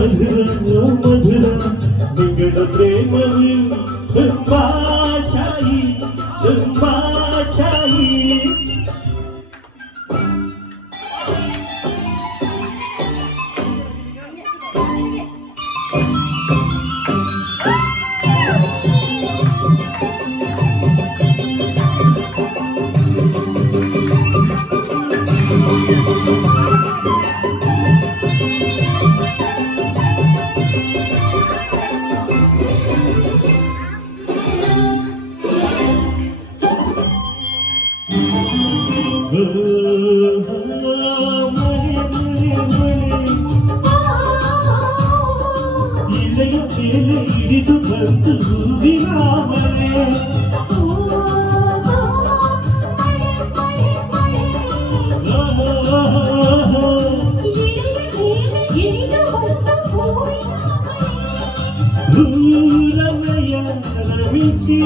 ಮಧುರ ಮಧುರ ನಿಗಳ ಪ್ರೇಮವು ತುಂಬಾ ಛಾಯಿ ತುಂಬಾ ಛಾಯಿ. ಹಿಡಿದು ಬಂದು ಹೂವಿನ ಮಳೆ ದೂರಮಯ ರಮಿಸಿ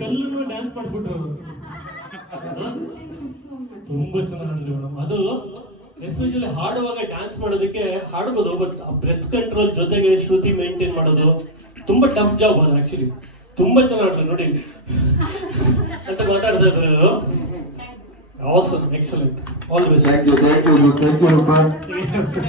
ಕಲ್ಲು ಡ್ಯಾನ್ಸ್ ಮಾಡ್ಬಿಟ್ರು. ತುಂಬಾ ಚೆನ್ನಾಗಿ ಮೇಡಮ್. ಅದು ಎಸ್ಪೆಷಲಿ ಹಾಡುವಾಗ ಡ್ಯಾನ್ಸ್ ಮಾಡೋದಕ್ಕೆ ಹಾಡ್ಬೋದು, ಬಟ್ ಬ್ರೆತ್ ಕಂಟ್ರೋಲ್ ಜೊತೆಗೆ ಶ್ರುತಿ ಮೇಂಟೈನ್ ಮಾಡೋದು ತುಂಬಾ ಟಫ್ ಜಾಬ್ ಅದು ಆಕ್ಚುಲಿ. ತುಂಬಾ ಚೆನ್ನಾಗಿ ನೋಡಿ ಅಂತ ಮಾತಾಡ್ತಾ ಇದ್ರು. Awesome, excellent, all the best. Thank you